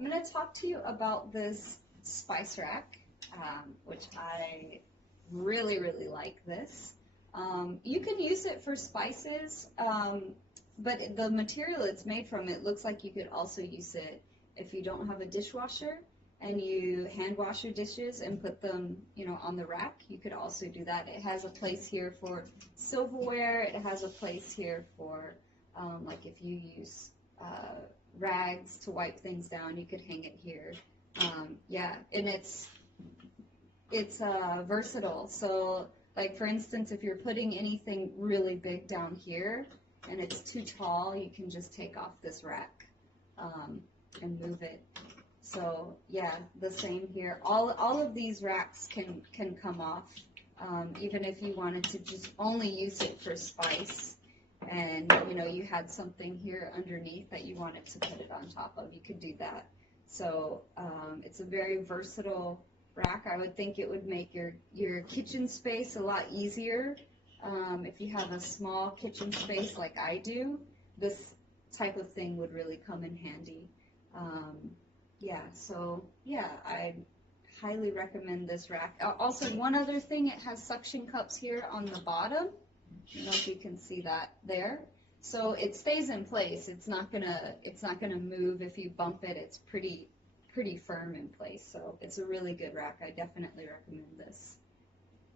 I'm going to talk to you about this spice rack, which I really, really like this. You can use it for spices, but the material it's made from, it looks like you could also use it if you don't have a dishwasher and you hand wash your dishes and put them, on the rack. You could also do that. It has a place here for silverware. It has a place here for, like if you use rags to wipe things down, you could hang it here. Yeah, and it's versatile. So, like for instance, if you're putting anything really big down here and it's too tall, you can just take off this rack and move it. So yeah, the same here. All of these racks can come off, even if you wanted to just only use it for spice, and you had something here underneath that you wanted to put it on top of, you could do that. So it's a very versatile rack. I would think it would make your kitchen space a lot easier. If you have a small kitchen space like I do, this type of thing would really come in handy. Yeah, so yeah, I highly recommend this rack. Also, one other thing, it has suction cups here on the bottom. I don't know if you can see that there. So it stays in place. It's not gonna move if you bump it. It's pretty firm in place. So it's a really good rack. I definitely recommend this.